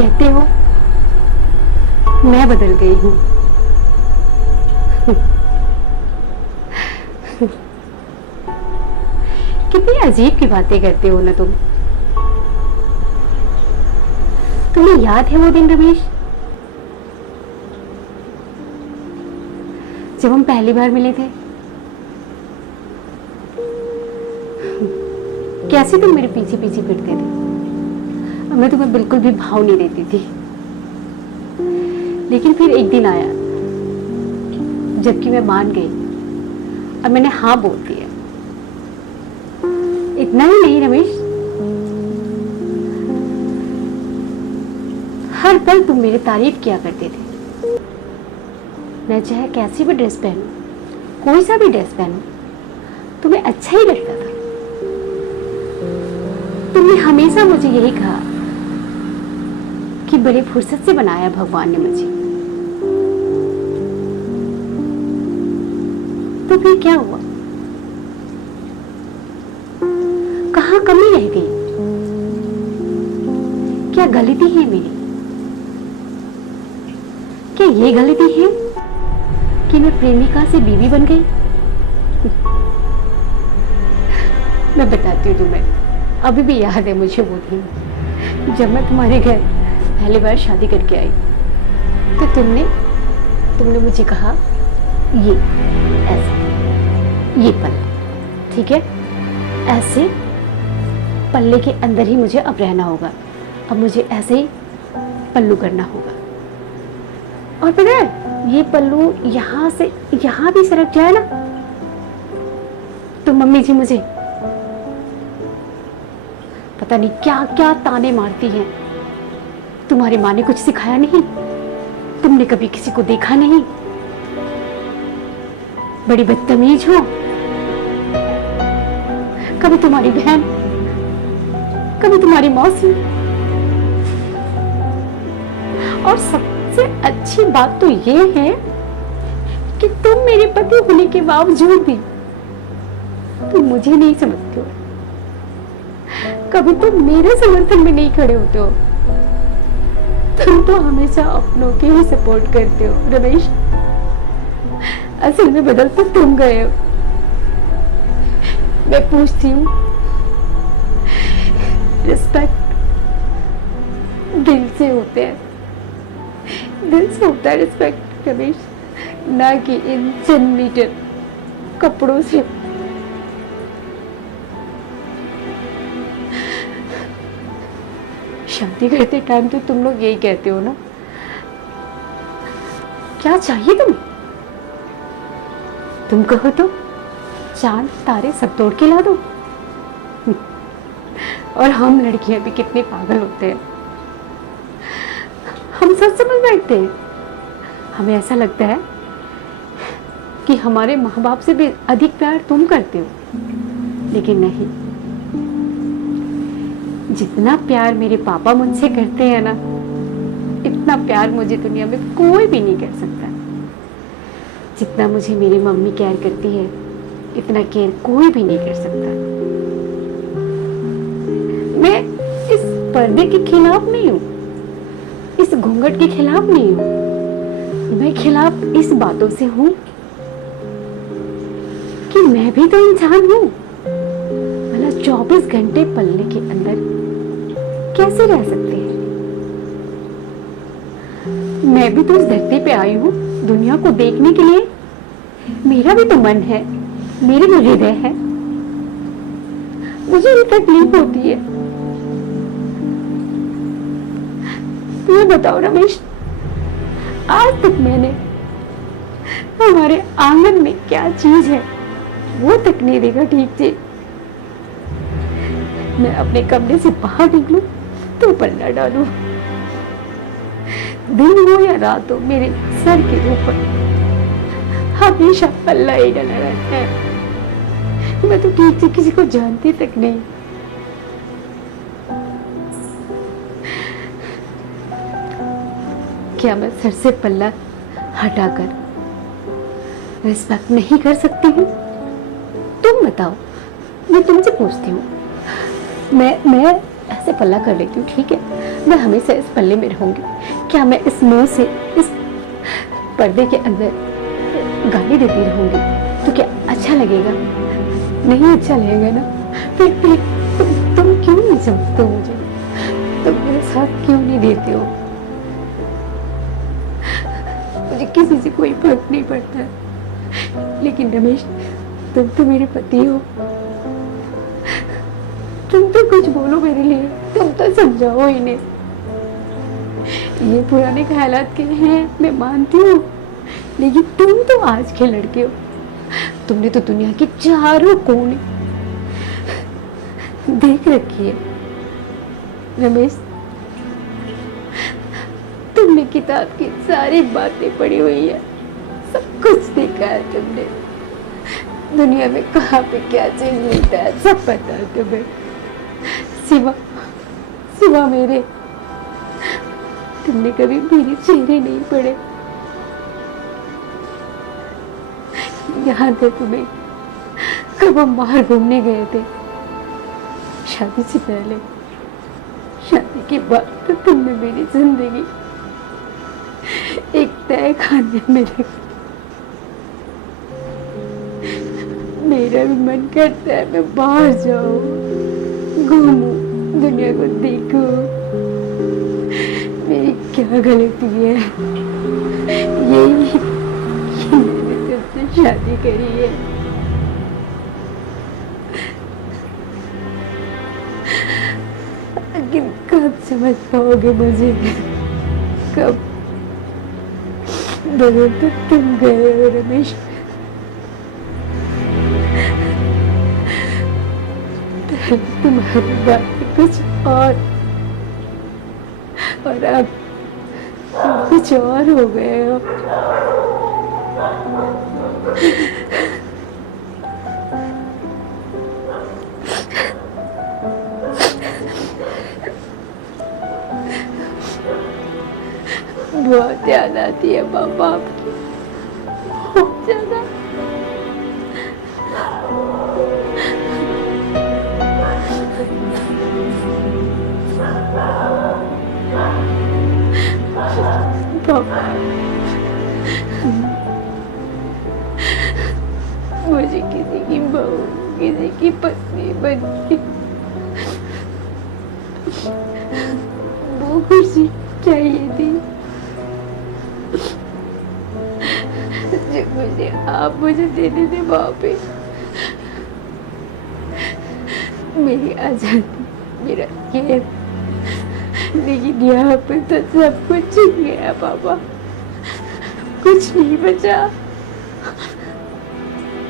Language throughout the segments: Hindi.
कहते हो मैं बदल गई हूँ। कितनी अजीब की बातें करते हो ना तुम। तुम्हें याद है वो दिन रमेश, जब हम पहली बार मिले थे? कैसे तुम मेरे पीछे पीछे फिरते थे और मैं तुम्हें बिल्कुल भी भाव नहीं देती थी। लेकिन फिर एक दिन आया जबकि मैं मान गई और मैंने हाँ बोल दिया। इतना ही नहीं रमेश, हर पल तुम मेरी तारीफ किया करते थे। मैं चाहे कैसी भी ड्रेस पहनूं, कोई सा भी ड्रेस पहनूं, तुम्हें अच्छा ही लगता था। तुमने हमेशा मुझे यही कहा कि बड़ी फुर्सत से बनाया भगवान ने मुझे। तो फिर क्या हुआ? कहाँ कमी रह गई? क्या गलती है मेरी? क्या ये गलती है कि मैं प्रेमिका से बीवी बन गई? मैं बताती हूँ तुम्हें, अभी भी याद है मुझे वो दिन जब मैं तुम्हारे घर पहली बार शादी करके आई। तो तुमने मुझे कहा ये ऐसे, ये पल्ला ठीक है, ऐसे पल्ले के अंदर ही मुझे अब रहना होगा। अब मुझे ऐसे ही पल्लू करना होगा। और पता है ये पल्लू यहां से यहां भी सरक जाए ना तो मम्मी जी मुझे पता नहीं क्या क्या ताने मारती हैं। तुम्हारी माँ ने कुछ सिखाया नहीं, तुमने कभी किसी को देखा नहीं, बड़ी बदतमीज हो। कभी तुम्हारी बहन, कभी तुम्हारी मौसी। और सबसे अच्छी बात तो ये है कि तुम मेरे पति होने के बावजूद भी तुम मुझे नहीं समझते हो। कभी तुम मेरे समर्थन में नहीं खड़े होते हो। तुम तो हमेशा अपनों के ही सपोर्ट करते हो रमेश। असल में बदल तो तुम गए हो। मैं पूछती हूँ, रिस्पेक्ट दिल से होते हैं, दिल से होता है रिस्पेक्ट रमेश, ना कि इन चंद मीटर कपड़ों से। शादी करते टाइम तो तुम लोग यही कहते हो ना, क्या चाहिए तुम्हें? तुम कहो तो चांद तारे सब तोड़ के ला दो। और हम लड़कियां भी कितने पागल होते हैं, हम सब समझ बैठते हैं। हमें ऐसा लगता है कि हमारे माँ बाप से भी अधिक प्यार तुम करते हो, लेकिन नहीं। जितना प्यार मेरे पापा मुझसे करते हैं ना, इतना प्यार मुझे दुनिया में कोई भी नहीं कर सकता। जितना मुझे मेरी मम्मी केयर करती है, इतना केयर कोई भी नहीं कर सकता। मैं इस पर्दे के खिलाफ नहीं हूँ, इस घूंघट के खिलाफ नहीं हूँ। मैं खिलाफ इस बातों से हूँ कि मैं भी तो इंसान हूँ। भला 24 घंटे पलने के अंदर कैसे रह सकते हैं? मैं भी तो इस धरती पे आई हूँ दुनिया को देखने के लिए। मेरा भी तो मन है, मेरे भी हृदय है, मुझे भी तकलीफ होती है। तुम्हें बताओ रमेश, आज तक मैंने हमारे आंगन में क्या चीज है वो तक नहीं देखा ठीक से। मैं अपने कमरे से बाहर निकलूं तो पल्ला डालूं, दिन हो या रात हो, मेरे सर के ऊपर हमेशा पल्ला ही डला रहता है। मैं तो ठीक से किसी को जानती तक नहीं। क्या मैं सर से पल्ला हटाकर रिस्पेक्ट नहीं कर सकती हूँ? तुम बताओ, मैं तुमसे पूछती हूँ। मैं ऐसे पल्ला कर लेती हूँ, ठीक है, मैं हमेशा इस पल्ले में रहूंगी? क्या मैं इस मुंह से, इस पर्दे के अंदर गाली देती रहूंगी तो क्या अच्छा लगेगा? नहीं अच्छा लगेगा ना। फिर तुम क्यों नहीं समझते हो मुझे? तुम मेरे साथ क्यों नहीं देते हो? मुझे किसी से कोई फर्क नहीं पड़ता, लेकिन रमेश, तुम तो मेरे पति हो। तुम तो कुछ बोलो मेरे लिए, तुम तो समझाओ इन्हें। ये पुराने ख्यालात के हैं, मैं मानती हूँ, लेकिन तुम तो आज के लड़के हो। तुमने तो दुनिया के चारों कोने देख रखी है रमेश। तुमने किताब की सारी बातें पढ़ी हुई है, सब कुछ देखा है तुमने। दुनिया में कहाँ पे क्या चीज मिलता है सब पता है तुम्हें। सिवा सिवा मेरे, तुमने कभी मेरे चेहरे नहीं पढ़े। याद है तुम्हें कब हम बाहर घूमने गए थे, शादी से पहले? शादी के बाद तो तुमने मेरी जिंदगी एक तय खाने में रखी। मेरा भी मन करता है मैं बाहर जाऊं, घूमूं, दुनिया को देखूं। मेरी क्या गलती है यही कि मैंने तुमसे शादी करी है। लेकिन कब समझ पाओगे मुझे? कब? बदल तो तुम गए हो रमेश। पहले तुम्हारी बातें कुछ और अब कुछ और हो गए हो। बहुत याद आती है पापा आपकी, बहुत ज्यादा। पापा, मुझे किसी की बहू, किसी की पत्नी बन के वो खुशी चाहिए थी जो मुझे आप मुझे देने थे वहाँ पे। मेरी आजादी, मेरा कैद, लेकिन यहाँ पे तो सब कुछ छिन गया पापा, कुछ नहीं बचा।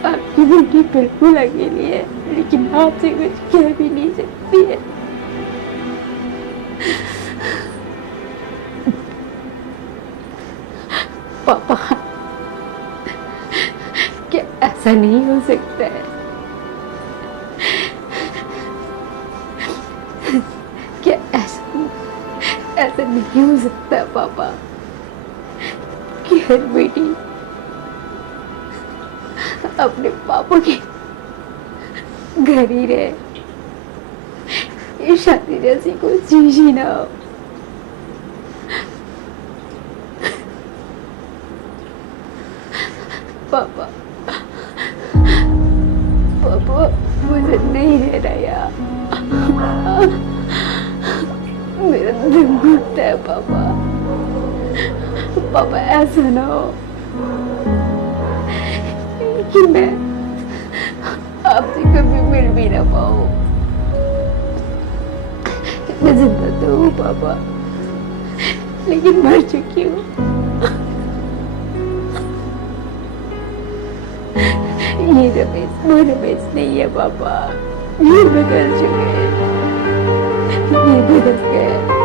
आपकी बेटी बिल्कुल अकेली है, लेकिन आपसे कुछ कह भी नहीं सकती है। पापा, क्या ऐसा नहीं हो सकता है? क्या ऐसा नहीं हो सकता पापा कि हर बेटी अपने पापा के घर ही रहे, ये शादी जैसी कोई चीज ही ना हो। पापा, पापा मुझे नहीं रह रहा यार, मेरा दिल घुटता है पापा। पापा ऐसा ना हो कि मैं आपसे कभी मिल भी ना पाऊं। मैं जिंदा तो हूँ पापा, लेकिन मर चुकी हूँ। ये रमेश वो रमेश नहीं है पापा, ये बदल चुके हैं, ये बदल गए।